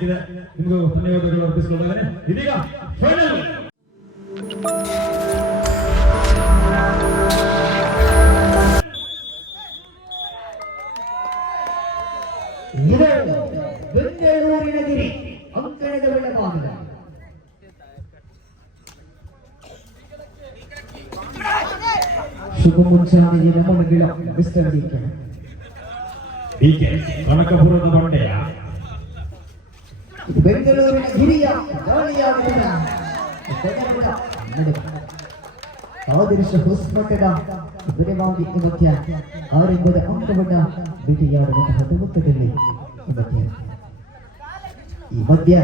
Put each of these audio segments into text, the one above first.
ನಿಮಗೂ ಧನ್ಯವಾದಗಳು ಅರ್ಪಿಸಿಕೊಳ್ಳಲಾಗಿದೆ. ಇದೀಗ ಫೈನಲ್ ಬೆಂಗಳೂರಿನ ಗಿರಿ ಅಂಕಣದ ಬೆಳಗಾವಿದ ಶುಭ ಮುಂಚಾನೆ ರಮಣಗಿಳ ಮಿಸ್ಟರ್ ಡಿಕೆ ಕನಕಪುರದ ಬಂಡೆಯ ಬೆಂಗಳೂರಿನ ಗಿರಿಯ ಗಾಳಿಯಾಗುವ ಆದರ್ಶ ಹೊಸಮಟ್ಟದ ಬೆಳಗಾವಿ ಮಧ್ಯ ಆರಂಭದ ಅಂಕವನ್ನ ಭೇಟಿಯಾಡುವಂತಹ ಮುತ್ತದಲ್ಲಿ ಈ ಮಧ್ಯ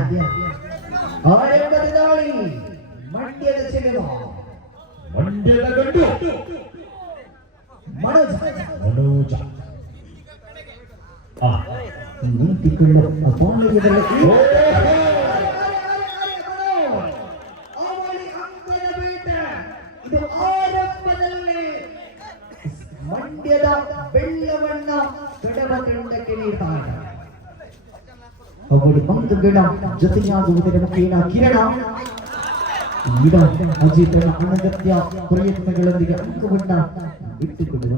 ಆರಂಭದ ದಾಳಿ ಮಂಡ್ಯದ ಸಿನಿಮಾ ಮಂಡ್ಯದ ಗಂಡು ಮನೋಜ ನಿಂತಿಕೊಳ್ಳುವ ಅಪಾಯದಲ್ಲಿ ಇದು ಆರಂಭದಲ್ಲಿ ಮಂಡ್ಯದ ಬೆಳ್ಳವನ್ನ ಕಡವ ತಂಡಕ್ಕೆ ನಿರ್ಧಾರ ಅವಳು ಒಂದು ಗಿಡ ಜೊತೆಯಾಗುವುದರ ಮುಖೇನ ಕಿರಣ ಗಿಡ ಅಜಿತನ ಅನಗತ್ಯ ಪ್ರಯತ್ನಗಳೊಂದಿಗೆ ಅಂಕವನ್ನ ಇಟ್ಟುಕೊಳ್ಳುವ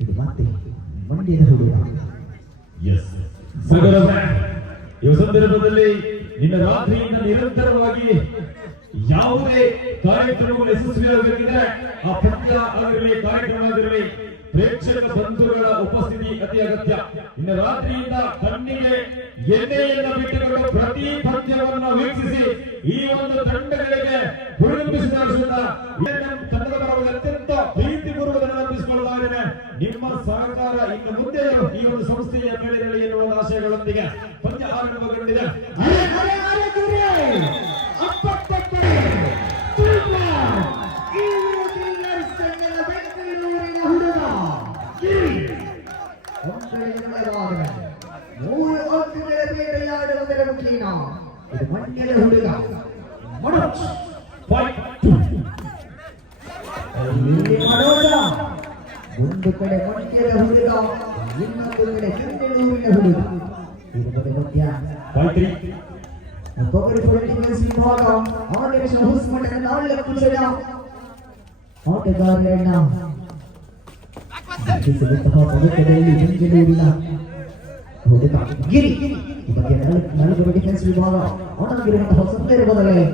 ಇದು ಮತ್ತೆ ಮಂಡ್ಯದ ಹುಡುಗ. ಈ ಸಂದರ್ಭದಲ್ಲಿ ನಿನ್ನ ರಾತ್ರಿಯಿಂದ ನಿರಂತರವಾಗಿ ಯಾವುದೇ ಕಾರ್ಯಕ್ರಮಗಳು ಯಶಸ್ವಿಯಾಗಬೇಕಿದ್ರೆ ಆ ಪಂದ್ಯ ಆಗಿರಲಿ ಕಾರ್ಯಕ್ರಮ ಆಗಿರಲಿ ಪ್ರೇಕ್ಷಕ ಬಂಧುಗಳ ಉಪಸ್ಥಿತಿ ಅತಿ ಅಗತ್ಯ. ಇನ್ನು ರಾತ್ರಿಯಿಂದ ಕಣ್ಣಿಗೆ ಎಣ್ಣೆಯನ್ನು ಬಿಟ್ಟುಕೊಂಡು ಪ್ರತಿ ಪಂದ್ಯವನ್ನು ವೀಕ್ಷಿಸಿ ಈ ಒಂದು ತಂಡಗಳಿಗೆ ಹುರಿದುಂಬಿಸಿದ ತಂಡದ ಪರವಾಗಿ ಅತ್ಯಂತ ಪ್ರೀತಿಪೂರ್ವಕ ನಂಬಿಸಿಕೊಳ್ಳಲಾಗಿದೆ. ನಿಮ್ಮ ಸಹಕಾರ ಇನ್ನು ಮುಂದೆ ಈ ಒಂದು ಸಂಸ್ಥೆಯ ಮೇಲೆ ಎನ್ನುವ ಆಶಯಗಳೊಂದಿಗೆ ಪಂದ್ಯ ಆರಂಭಗೊಂಡಿದೆ. ಮೂರು ಅಂಕಗಳ ಬೇಟೆಯಾಡುವುದರ ಮುಖೇನ ಇದು ಮಂಡ್ಯದ ಹುಡುಗ ಮನೋಜ್. ಮನೋಜ ಒಂದು ಕಡೆ ಮಂಡ್ಯದ ಹುಡುಗ, ಇನ್ನೊಂದು ಕಡೆ ಬೆಂಗಳೂರಿನ ಹುಡುಗ. ಇದರ ಮಧ್ಯ ಒಬ್ಬೊಬ್ಬರು ಪೊಲಿಟಿಕಲ್ಸ್ ವಿಭಾಗ ಆದೇಶ ಹೊಸಮಟ್ಟದ 4 ಜನ ಆಟಗಾರರನ್ನ ಪದಕದಲ್ಲಿ ಬೆಂಗಳೂರಿನ ಹುಡುಗ ಗಿರಿ ಬಗ್ಗೆ 4 ಡಿಫೆನ್ಸ್ ವಿಭಾಗ ಒಣಗಿರುವಂತಹ ಸಂದರ್ಭದಲ್ಲಿ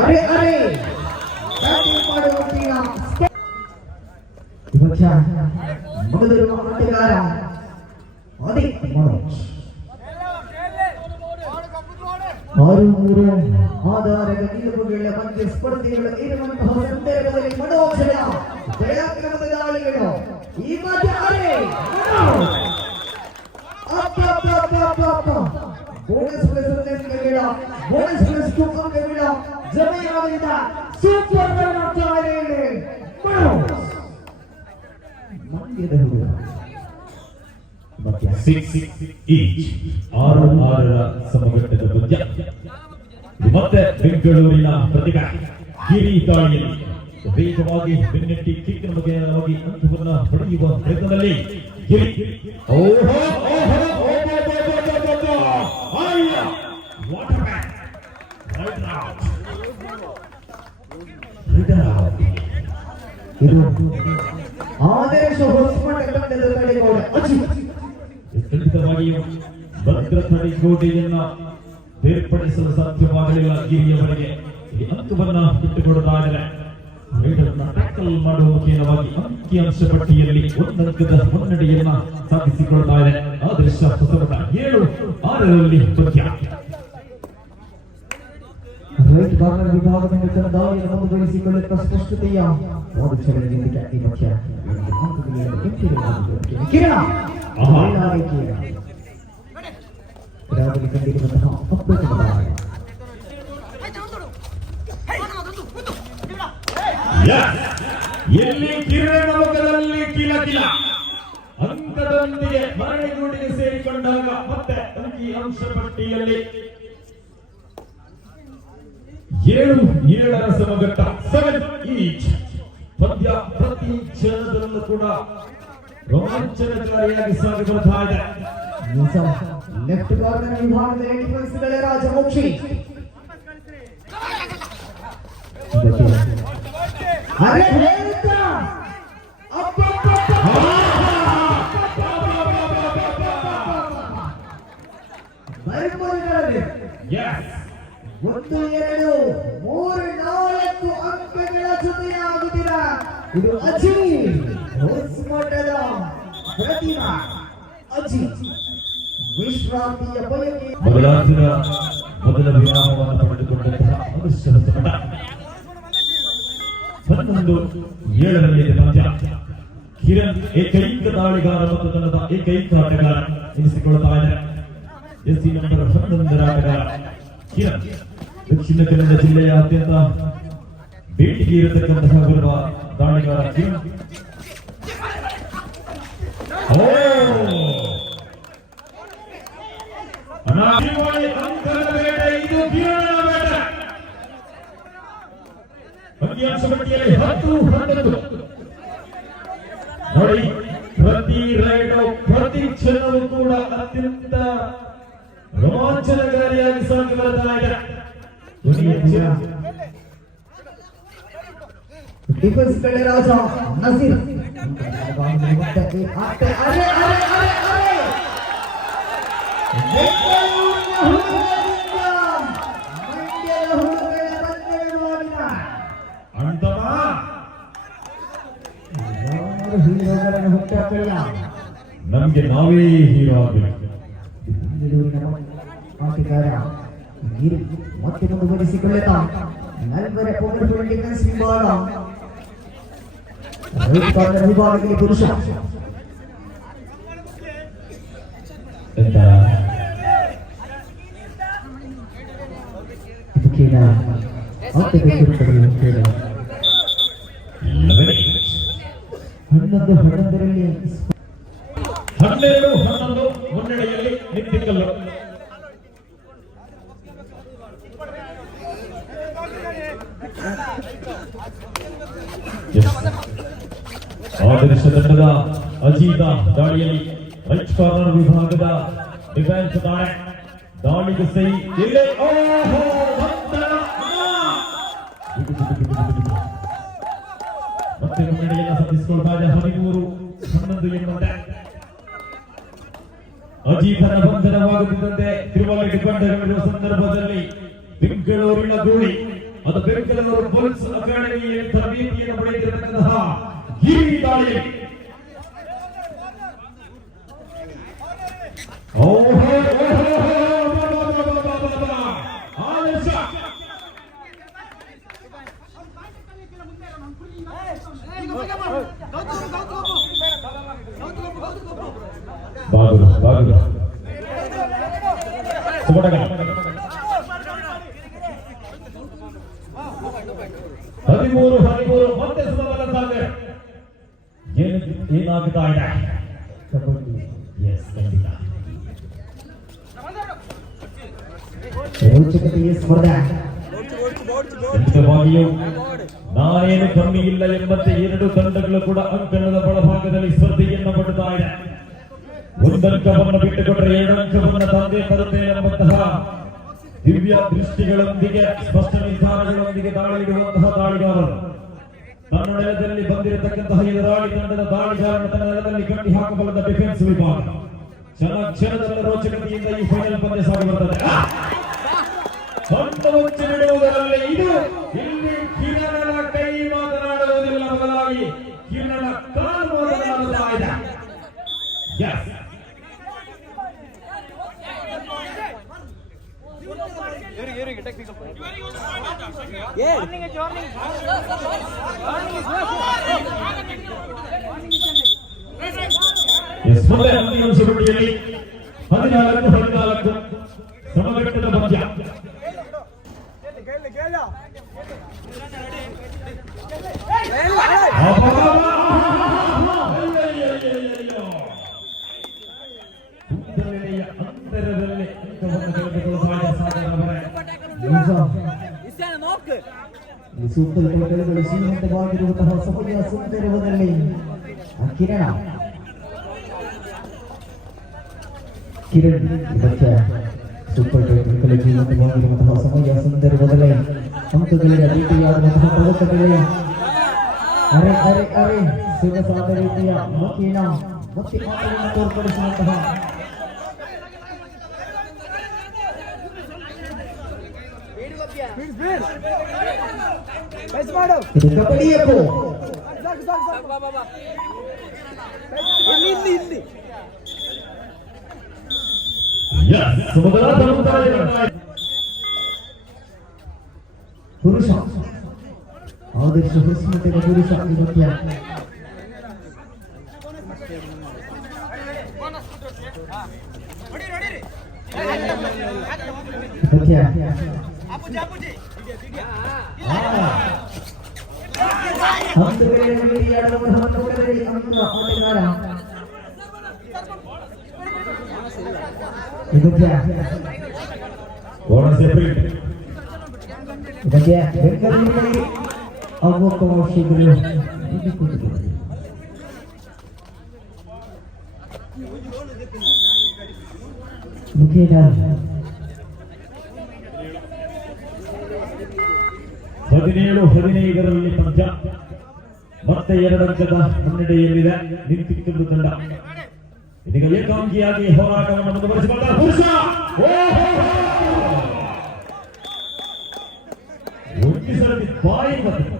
ಅರೆ ಬ್ಯಾಟಿಂಗ್ ಮಾಡುವಂತಿನ ಇವತ್ತ ಮೊದಲಿರುವ ಆಟಗಾರ ಅದೇ ಮನೋಜ್. 6-3 ಆಧಾರದ ನಿಲುವುಗಳ ಮಧ್ಯೆ ಸ್ಪರ್ಧೆಗಳು ಇರುವಂತಹ ಸಂದರ್ಭದಲ್ಲಿ ಮನೋಜನ ಜಯಾಕ್ರಮದ ದಾಳಿಗಳು ಈ ಮಧ್ಯ ಬೋನಸ್ ಪ್ಲಸ್ ಬೋನಸ್ ಪ್ಲಸ್ 2 ಅಂಕಗಳ ಜಮೆಯಾದ ಸೂಪರ್ ರನ್ ಆಗ್ತಾರೆ ಮಂಡ್ಯದ ಹುಡುಗ. 6 ಈಚ್ 6-6 ಸಮಘಟ್ಟದ ಪಂದ್ಯ. ಮತ್ತೆ ಬೆಂಗಳೂರಿನ ಪ್ರತಿಭಾ ಗಿರಿ ದಾಳಿಯಲ್ಲಿ ವೇಗವಾಗಿ ಬೆನ್ನೆಟ್ಟಿ ಕಿಕ್ ಮುಖೇನವಾಗಿ ಅಂಕವನ್ನು ಪಡೆಯುವ ಪ್ರಯತ್ನದಲ್ಲಿ ಗಿರಿ ಆದೇಶ ಹೊಸಮಟ್ಟದ ತಡೆಗೋಡೆ ಖಂಡಿತವಾಗಿಯೂ ಭದ್ರ ತಡೆಗೋಡೆಯನ್ನ ಬೇರ್ಪಡಿಸಲು ಸಾಧ್ಯವಾಗಲಿಲ್ಲ. ಗಿರಿಯವರಿಗೆ ಈ ಅಂಕವನ್ನ ಬಿಟ್ಟುಕೊಡಲಾಗಿದೆ. ಟ್ಯಾಕಲ್ ಮಾಡುವ ಮುಖೇನವಾಗಿ ಅಂಕಿಅಂಶ ಪಟ್ಟಿಯಲ್ಲಿ 1 ಅಂಕದ ಮುನ್ನಡೆಯನ್ನ ಸಾಧಿಸಿಕೊಳ್ಳುತ್ತಾ ಇದೆ. ಆದರ್ಶ ಹೊಸಮಠ 7-6ರಲ್ಲಿ ಪಂದ್ಯ. ರೈಟ್ ಕಾರ್ನರ್ ವಿಭಾಗದಿಂದ ತನ್ನ ದಾಳಿಯನ್ನು ಮುಂದುವರಿಸಿಕೊಳ್ಳುತ್ತಾ ಸ್ಪಷ್ಟತೆಯ ವಾದಿಸಲಿದೆ. ಈ ಮುಖ್ಯ ಕಿರಣ ಕಂಡಿರುವಂತಹ ಅಪ್ರತಿಮ ಎಲ್ಲಿ ಕಿರಣ ಮುಖದಲ್ಲಿ ಕಿಲ ಅಂಕದೊಂದಿಗೆ ಮರಣಿಗೂಡಿಗೆ ಸೇರಿಕೊಂಡಾಗ ಮತ್ತೆ ಅಂಕಿ ಅಂಶ ಪಟ್ಟಿಯಲ್ಲಿ 7-7 ಸಮಘಟ್ಟ 7 ಈಚ್ ಪಂದ್ಯ ಪ್ರತಿ ಕ್ಷಣದಲ್ಲೂ ಕೂಡ ರೋಮಾಂಚನಕಾರಿಯಾಗಿ ಸಾಗಿ ಬರ್ತಾ ಇದೆ. ಲೆಫ್ಟ್ ಕಾರ್ನರ್ ವಿಭಾಗದಲ್ಲಿ ಡಿಫೆನ್ಸ್ ಗಳ ರಾಜಮೋಕ್ಷಿ ಒಂದು ಎರಡು ಮೂರು ನಾಲ್ಕು ಅಂಕಗಳ ಜೊತೆಯಾಗುತ್ತಿಲ್ಲ. ಇದು ಅಜಿ ಹೊಸಮಠದ ಪ್ರತಿಮಾ ಅಜಿ ವಿಶ್ರಾಂತಿಯ ಬಯಕೆ ಮೊದಲ ವಿರಾಮವನ್ನು ಪಡೆದುಕೊಂಡಂತಹ ಮನುಷ್ಯರ ಸಮಟ 11-7 ಪಂದ್ಯ. ಕಿರಣ್ ಏಕೈಕ ದಾಳಿಗಾರ ಮತ್ತು ತಂಡದ ಏಕೈಕ ಆಟಗಾರ ಎನಿಸಿಕೊಳ್ಳುತ್ತಾ ಇದೆ. ಎಸ್ಸಿ ನಂಬರ್ 11 ಆಟಗಾರ ಕಿರಣ್ ದಕ್ಷಿಣ ಕನ್ನಡ ಜಿಲ್ಲೆಯ ಅತ್ಯಂತ ಬೇಟಿಗೆ ಇರತಕ್ಕಂತಹ ಬರುವ ದಾಳಿಗಾರ ಕಿರಣ್. ಅಂಕದ ಬೇಟೆ, ಇದು ಕಿರಣನ ಬೇಟೆ. ಅಂಕಿಅಂಶ ಪಟ್ಟಿಯಲ್ಲಿ 10-11 ನೋಡಿ. ಪ್ರತಿ ರೈಡು ಪ್ರತಿ ಕ್ಷಣವೂ ಕೂಡ ಅತ್ಯಂತ ರೋಮಾಂಚನಕಾರಿಯಾಗಿ ಸಾಗಿ ಬರ್ತಾ ಇದೆ. ಡಿಫೆನ್ಸ್ ಗಳ ರಾಜ ನಸೀರ್ ನಮ್ಗೆ ನಾವೇ ಹೀರೋ ಆಗಬೇಕು. ಆಟಗಾರ ಮತ್ತೆ ಮುಂದುವರಿಸಿಕೊಳ್ಳುತ್ತಾ ನಲ್ವರ ಪವರ್ಫುಲ್ ಡಿಫೆನ್ಸ್ ವಿಭಾಗ ರೈಟ್ ಕಾರ್ನರ್ ವಿಭಾಗದಲ್ಲಿ ಪುರುಷ ಹನ್ನೊಂದರಲ್ಲಿ 12-11 ಮುನ್ನಡೆಯಲ್ಲಿ ನಿಂತಿದ್ದಲ್ಲ. ಆದರ್ಶ ತಂಡದ ಅಜೀತ ದಾಳಿಯಲ್ಲಿ ರೈಟ್ ಕಾರ್ನರ್ ವಿಭಾಗದ ಡಿಫೆನ್ಸ್ ದಾಳಿಗೆ ಸೈ ಇಲ್ಲೇ. ಮತ್ತೆ ಮುನ್ನಡೆಯನ್ನು ಸಾಧಿಸಿಕೊಳ್ತಾ ಇದೆ 13-11 ಎನ್ನುವಂತೆ. ಅಜೀತನ ಬಂಧನವಾಗುತ್ತಿದ್ದಂತೆ ತಿರುಮಲ ಡಿಫೆಂಡರ್ ಸಂದರ್ಭದಲ್ಲಿ ಬೆಂಗಳೂರಿನ ಧೂಳಿ, ಅದು ಬೆಂಗಳೂರು ಪೊಲೀಸ್ ಅಕಾಡೆಮಿಯಲ್ಲಿ ತರಬೇತಿಯನ್ನು ಪಡೆದಿರತಕ್ಕಂತಹ ಗಿರಿ ದಾಳಿ. ಹದಿಮೂರು ಮತ್ತೆ ಸುಮಬಲ ಸಾಗರ್ ಏನಾಗ್ತಾ ಇದೆ? ಖಂಡಿತವಾಗಿಯೂ ನಾನೇನು ಕಮ್ಮಿ ಇಲ್ಲ ಎಂಬಂತೆ ಎರಡು ತಂಡಗಳು ಕೂಡ ಅಂಕಣದ ಬಲಭಾಗದಲ್ಲಿ ಸ್ಪರ್ಧೆಯನ್ನು ಪಡುತ್ತಾ ಇದೆ. ಒಂದಂಕವನ್ನು ಬಿಟ್ಟುಕೊಟ್ಟರೆ 2 ಅಂಕವನ್ನು ತಂದೆ ತರುತ್ತೇನೆ ಎಂಬಂತಹ ದಿವ್ಯ ದೃಷ್ಟಿಗಳೊಂದಿಗೆ ಸ್ಪಷ್ಟ ನಿರ್ಧಾರಗಳೊಂದಿಗೆ ದಾಳಿ ಇಡುವಂತಹ ದಾಳಿಗಾರರು ತನ್ನ ನೆಲದಲ್ಲಿ ಬಂದಿರತಕ್ಕಂತಹ ಎದುರಾಳಿ ತಂಡದ ದಾಳಿಗಾರನ ತನ್ನ ನೆಲದಲ್ಲಿ ಕಟ್ಟಿ ಹಾಕಬಲ್ಲದ ಡಿಫೆನ್ಸ್ ವಿಭಾಗ ಕ್ಷಣದ ರೋಚಕತೆಯಿಂದ ಈ ಫೈನಲ್ ಪಂದ್ಯ ಸಾಗಿ ಬರ್ತದೆ. ಸಣ್ಣ ಮುಚ್ಚಿ ಬಿಡುವುದರಲ್ಲಿ ಇದು ಇಲ್ಲಿ ಕಿರಣನ ಕೈ ಮಾತನಾಡುವುದಿಲ್ಲ, ಬದಲಾಗಿ ಕಿರಣನ ಕಾಲು ಮಾತನಾಡುತ್ತಾ ಇದೆ. ಅಂಕಿಅಂಶಪಟ್ಟಿಯಲ್ಲಿ 14-14 ಸಮಘಟ್ಟದ ಪಂದ್ಯ. ಅಂತರದಲ್ಲಿ ಅಂಕವನ್ನು ತೆಗೆದುಕೊಳ್ಳುವ ಸೂಪರ್ ಟೈಟಲ್ಗಳು ಶ್ರೀಮಂತವಾಗಿರುವಂತಹ ಸಮಯ ಸಂದರ್ಭದಲ್ಲಿ ಕಿರಣ್ ಬಚ್ಚ ಸೂಪರ್ ಟೈಟಲ್ಗಳು ಶ್ರೀಮಂತವಾಗಿರುವಂತಹ ಸಮಯ ಸಂದರ್ಭದಲ್ಲಿ ಅಂಕಗಳಿಗೆ ರೀತಿಯಾದಂತಹ ಪದಕಗಳಿಗೆ ಅರೆ ಅರೆ ಅರೆ ಸೊಗಸಾದ ರೀತಿಯ ಮುಖೇನ ಮುಖ್ಯ ಪಾತ್ರವನ್ನು ತೋರ್ಪಡಿಸುವಂತಹ ಇದು ಕಬಡ್ಡಿಯಪ್ಪು ಪುರುಷ ಆದರ್ಶ ಹೊಸಮಟ್ಟಿನ ಪುರುಷ ಮುಖ್ಯ ಮುಖೇನ 17-15ರಲ್ಲಿ ಪಂದ್ಯ ಮತ್ತೆ 2 ಅಂಕದ ಮುನ್ನಡೆಯಲ್ಲಿದೆ ನಿಂತಿದ್ದು ತಂಡ. ಇದೀಗ ಏಕಾಂಗಿಯಾಗಿ ಹೋರಾಟವನ್ನು ಮುಂದುವರಿಸಿಕೊಂಡ ಪುರುಷ ಒಂದು ಸರದಿ ಬಾಯಿ ಬಂತು.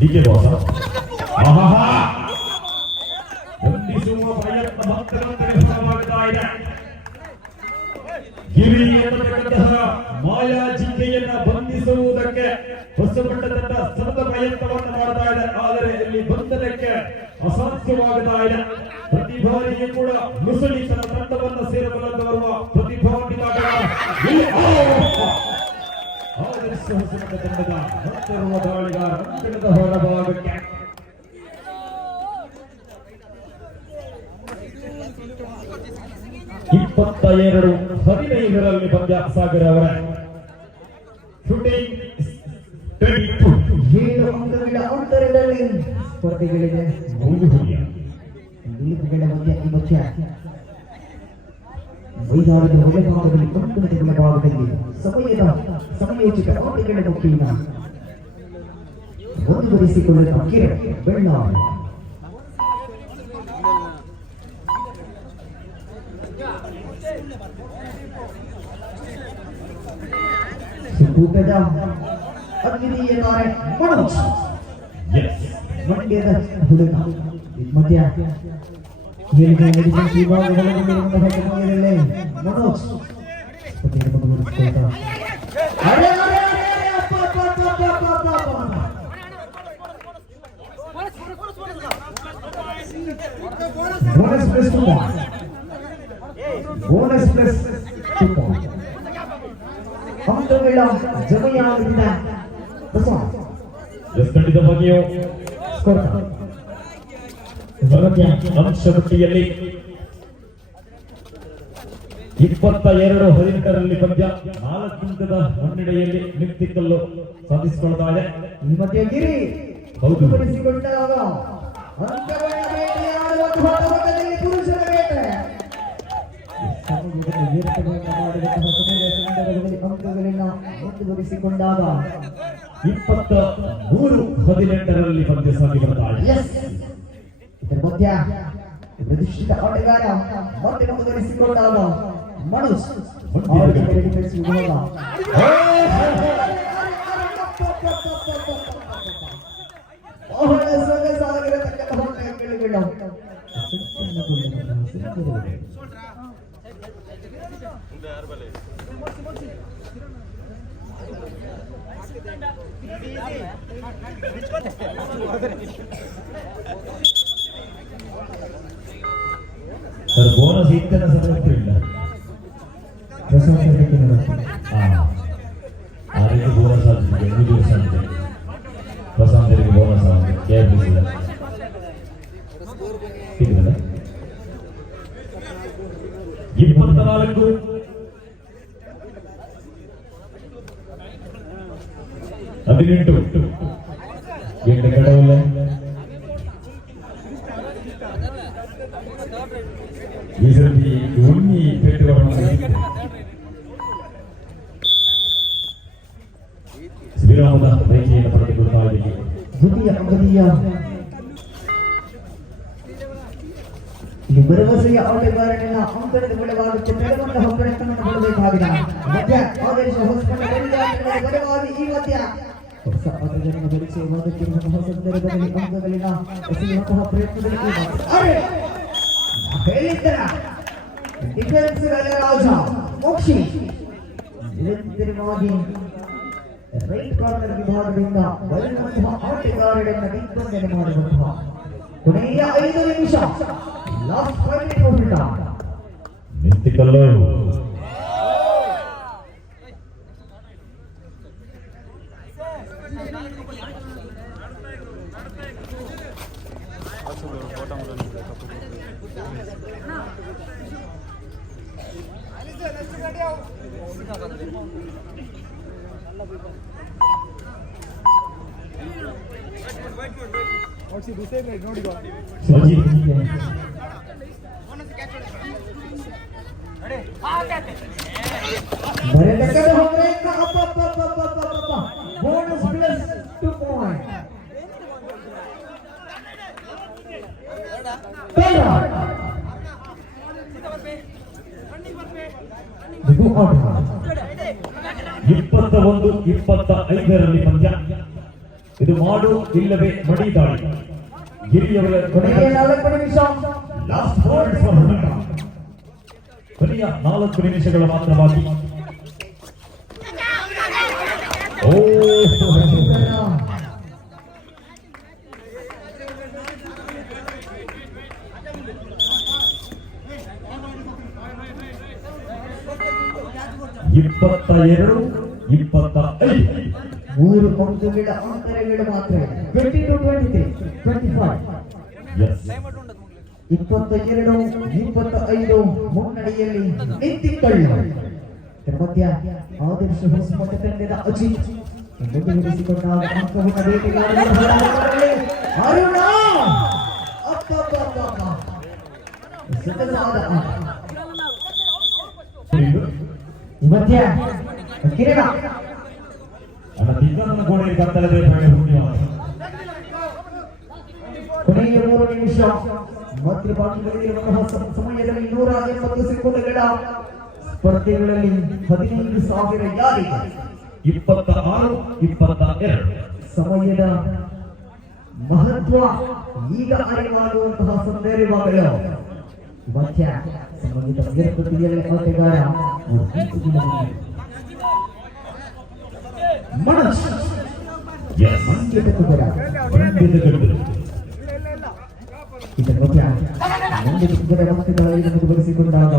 ಡಿಕೆ ಬಾಸ ಬಂಧಿಸುವ ಪ್ರಯತ್ನ ಭಕ್ತರಂತೆ ಫಲವಾಗುತ್ತಾ ಇದೆ. ಗಿರಿ ಎನ್ನತಕ್ಕಂತಹ ಮಾಯಾ ಜಿಂಕೆಯನ್ನ ಬಂಧಿಸುವುದಕ್ಕೆ ಹೊಸಬಂಡ ತಂಡ ಸತತ ಪ್ರಯತ್ನವನ್ನು ಮಾಡ್ತಾ ಇದೆ. ಆದರೆ ಇಲ್ಲಿ ಬಂಧನಕ್ಕೆ ಅಸಾಧ್ಯವಾಗುತ್ತಾ ಇದೆ. ಪ್ರತಿ ಬಾರಿಗೆ ಕೂಡ ಮುಸುಳಿ ತನ್ನ ತಂಡವನ್ನು ಸೇರಬಲ್ಲಂತ ಬರುವ ಪ್ರತಿಭಾನ್ವಿತ ಆದರ್ಶ ಹೊಸಬಂಡ ತಂಡದ ಮತ್ತಿರುವ ದಾಳಿಗಾರ ಅಂಕಣದ ಹೊರಭಾಗಕ್ಕೆ 22-15ರಲ್ಲಿ ಪಂದ್ಯ ಸಾಗರ ಅವರ ಶೂಟಿಂಗ್ 7 ಅಂಕಗಳ ಅಂತರದಲ್ಲಿ ಸ್ಪರ್ಧೆಗಳಿದೆ. ನಿಲುಕುಗಳ ಮಧ್ಯ ಮೈದಾನದ ಒಳಭಾಗದಲ್ಲಿ ಕಂಪನಗಳ ಭಾಗದಲ್ಲಿ ಸಮಯೋಚಿತ ಆಟಗಳ ಮುಖೇನ ಮುಂದುವರಿಸಿಕೊಳ್ಳುವ ಕಿರಣ್ ಬೆಳ್ಳಾರಿ ಸುಕೂಟದ ಅಗ್ನಿಯ ತಾರೆ ಮನೋಜ್ ಮಂಡ್ಯದ ಹುಡುಗ ಮಧ್ಯ ಮನೋಜ್ ಬೋನಸ್ ಪ್ಲಸ್ ಅಂಕಗಳ ಜಮೆಯಾಗಿದ್ದ ಖಂಡಿತ ಬಗೆಯೋ ಅಂಶಪಟ್ಟಿಯಲ್ಲಿ 22-18ರಲ್ಲಿ ಪಂದ್ಯ 4 ಅಂಕದ ಮುನ್ನಡೆಯಲ್ಲಿ ನಿಂತಿದ್ದಲು ಸಾಧಿಸಿಕೊಳ್ತಾ ಇದೆ. ಈ ಮಧ್ಯ ಗಿರಿ ಮುಂದುವರಿಸಿಕೊಂಡಾಗ ಅಂಕಗಳ ಬೇಟೆಯಾಡುವ ಹೋರಾಟದಲ್ಲಿ ಪುರುಷರ ಬೇಟೆ ಅಂಕಗಳನ್ನ ಮುಂದುವರಿಸಿಕೊಂಡಾಗ 23-18ರಲ್ಲಿ ಪಂದ್ಯ ಸಾಗಿಕೊಳ್ತಾ ಇದೆ. ಇದರ ಮಧ್ಯ ಪ್ರತಿಷ್ಠಿತ ಆಟಗಾರ ಮತ್ತೆ ಮುಂದುವರಿಸಿಕೊಂಡಾಗ ಮನೋಜ್ ಡಿಫೆನ್ಸ್ ವಿಭಾಗ ಬಹಳ ಸೊಗಸಾಗಿರತಕ್ಕಂತಹ ಅಂಕಗಳು ಸರ್ ಬೋನಸ್ ಇತ್ತನ ಸಮಸ್ಯೆ ಇಲ್ಲ. 18 ಎಂಟು ಕಡವಲ್ಲ ಈ ಸರ್ತಿ ಉಣ್ಣಿ ಪೆಟ್ಟುಗಳನ್ನು ವಿರಾಮದ ರೇಖೆಯನ್ನು ಪಡೆದುಕೊಳ್ತಾ ಇದ್ದೀವಿ. ದ್ವಿತೀಯ ಅವಧಿಯ ಈ ಭರವಸೆಯ ಆಟಗಾರನಿಂದ ಅಂಕಣದ ಬಲವಾಗುತ್ತೆ ಬೆಳಗೊಂಡ ಹೊಕ್ಕಣವನ್ನು ಕೊಡಬೇಕಾಗಿದೆ. ಮಧ್ಯ ಆದರ್ಶ ಹೊಸಕೊಂಡ ಬಲವಾಗಿ ಈ ಮಧ್ಯ ಹೊಸ ಆಟಗಾರನ ಪರೀಕ್ಷೆ ಓದುತ್ತಿರುವಂತಹ ಸಂದರ್ಭದಲ್ಲಿ ಅಂಕಗಳಿನ ಎಸೆಯುವಂತಹ ಪ್ರಯತ್ನದಲ್ಲಿ ಹೇಳಿದ್ದರ ಡಿಫೆನ್ಸ್ ರಾಜ ಮೋಕ್ಷಿ ನಿರಂತರವಾಗಿ ರೈಟ್ ಕಾರ್ನರ್ ವಿಭಾಗದಿಂದ ಬರುವಂತಹ ಆಟಗಾರರನ್ನು ದಿಗ್ಬಂಧನೆ ಮಾಡುವಂತಹ ಕೊನೆಯ 5 ನಿಮಿಷ ಲಾಸ್ಟ್ 5 ನಿಮಿಷ ನಿಂತಿಕಲ್ಲು ಬೋನಸ್ ಪ್ಲಸ್ 2 ಪಾಯಿಂಟ್ ಇಪ್ಪತ್ತ 25ರಲ್ಲಿ ಪಂದ್ಯ. ಇದು ಮಾಡು ಇಲ್ಲವೇ ಮಡಿ ದಾಳಿ. ಗಿರಿಯವರ ಕೊನೆಯ 4 ನಿಮಿಷ ಲಾಸ್ಟ್ 4 ಕೊನೆಯ 4 ನಿಮಿಷಗಳ ಮಾತ್ರವಾಗಿ ಇಪ್ಪತ್ತ 25 3 ಅಂಕಗಳ ಅಂತರಗಳು ಮಾತ್ರ 22-23 25 22-25 ಮುನ್ನಡೆಯಲ್ಲಿ ನಿಂತಿಕೊಳ್ಳು. ಮಧ್ಯ ಆದರ್ಶ ಹೊಸಮಠ ತಂಡದ ಅಜಿತ್ ಮುಂದುವರಿಸಿಕೊಂಡಾಗ ಅಂಕವನ್ನು ಬೇಟೆಗಾರರು ಅರುಣ ಸೊಗಸಾದ ಈ ಮಧ್ಯ ಕಿರಣ ಗೋಡೆಗೆ ಕತ್ತಲದೆ ಕೊನೆಯ 3 ನಿಮಿಷ ಮಾತ್ರ ಬಾಕಿ ಉಳಿದಿರುವಂತಹ ಸಮಯದಲ್ಲಿ 180 ಸೆಕೆಂಡ್ಗಳ ಸ್ಪರ್ಧೆಗಳಲ್ಲಿ 15,000 ಯಾರಿಗೆ 26-22 ಸಮಯದ ಮಹತ್ವ ಈಗ ಅರಿವಾಗುವಂತಹ ಸಂದರ್ಭಗಳು. ಮಧ್ಯ ಸಮಯದ ವ್ಯರ್ಥತೆಯಲ್ಲಿ ಆಟಗಾರ ಮನಸ್ ಮಂಡ್ಯದ ಇದರ ಮಧ್ಯ ಮಂಡ್ಯದ ವಸ್ತುಗಳಲ್ಲಿ ಮುಂದುವರಿಸಿಕೊಂಡಾಗ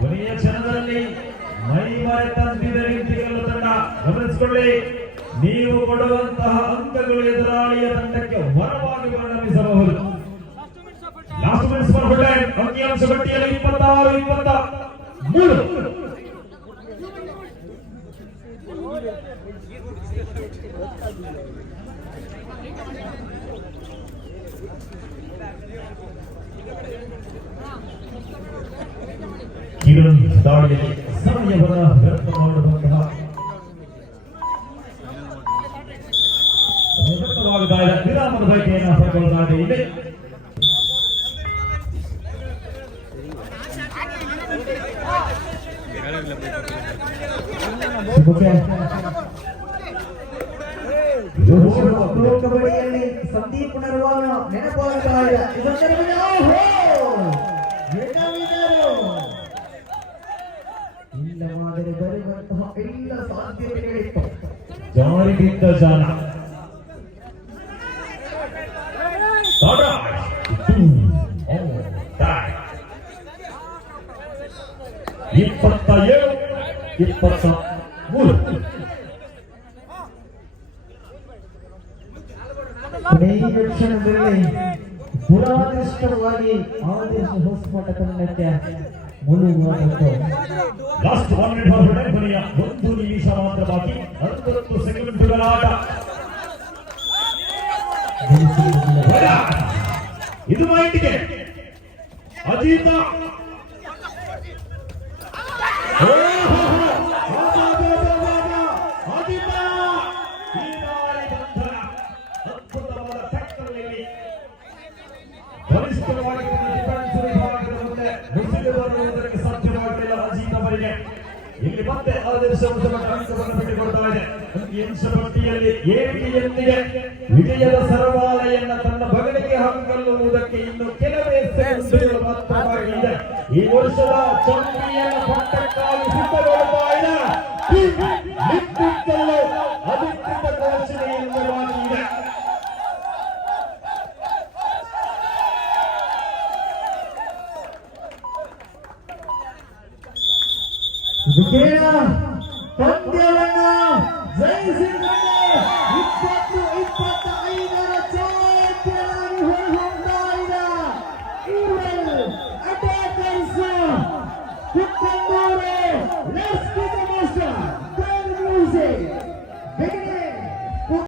ಕೊನೆಯ ಕ್ಷಣದಲ್ಲಿ ಮೈಮರೆತಂತಿದ ರೀತಿಯಲ್ಲಿ ತಂಡ ಗಮನಿಸಿಕೊಳ್ಳಿ. ನೀವು ಕೊಡುವಂತಹ ಅಂಕಗಳು ಎದುರಾಳಿಯ ತಂಡಕ್ಕೆ ವರವಾಗಿ ಪರಿಣಮಿಸಬಹುದು. ಲಾಸ್ಟ್ ಮಿನಿಟ್ಸ್ ಅಂಕಿಅಂಶ ಪಟ್ಟಿಯಲ್ಲಿ 26-23 ಕಿರಣ್ ದಾಳಿಯಲ್ಲಿ ಸಮಯವನ್ನು ವ್ಯರ್ಥ ಮಾಡುವಂತಹ ವಿರಾಮದ ಬಯಕೆಯನ್ನು ಪಡ್ಕೊಳ್ತಾ ಇದೆ. ಇಲ್ಲಿ ಕಬಡ್ಡಿಯಲ್ಲಿ ಸಂದೀಪ್ ನರ್ವಾಲ ನೆನಪಾಗುತ್ತಾ ಇದೆ. ಇಲ್ಲವಾದರೆ ಬರುವಂತಹ ಎಲ್ಲ ಸಾಧ್ಯತೆಗಳಿತ್ತು. ಜಾರಿಗಿದ್ದ ಜಾನ 27-22 23. ಅನೇಕ ಕ್ಷಣಗಳಲ್ಲಿ ದುರಾದೃಷ್ಟವಾಗಿ ಆದೇಶ ಹೊಸಪಾಠ ತಂಡಕ್ಕೆ ಮುಳುಗುವಂತು. ಲಾಸ್ಟ್ 1 ಮಿನಿಟ್ ಹೊರಗಡೆ ಕೊನೆಯ 1 ನಿಮಿಷ ಮಾತ್ರ ಬಾಕಿ. 19 ಸೆಕೆಂಡುಗಳ ಆಟ. ಇದು ಮಾಹಿತಿಗೆ ಅಜಿತ ಸಾಧ್ಯವಾಗಲಿಲ್ಲ ಅಜಿತ್ ಅವರಿಗೆ. ಇಲ್ಲಿ ಮತ್ತೆ ಆದರ್ಶ ಅಂಕವನ್ನು ಬಿಟ್ಟುಕೊಡ್ತಾ ಇದೆ. ಅಂಶ ಪಟ್ಟಿಯಲ್ಲಿ ಏರಿಕೆಯೊಂದಿಗೆ ವಿಜಯದ ಸರಮಾಲೆಯನ್ನ ತನ್ನ ಬಗಲಿಗೆ ಹಾಕುವುದಕ್ಕೆ ಇನ್ನು ಕೆಲವೇ ಸೆಕೆಂಡುಗಳು ಮಾತ್ರವಾಗಿ ಇದೆ. ಈ ವರ್ಷದ ಚಾಂಪಿಯನ್ ಪಟ್ಟಕ್ಕಾಗಿ ಸಿದ್ಧಗೊಳ್ಳುತ್ತಾ ಇದೆ. ಅಧಿಕೃತ ಘೋಷಣೆಯಿಂದವಾಗಿದೆ. ಪಂದ್ಯದ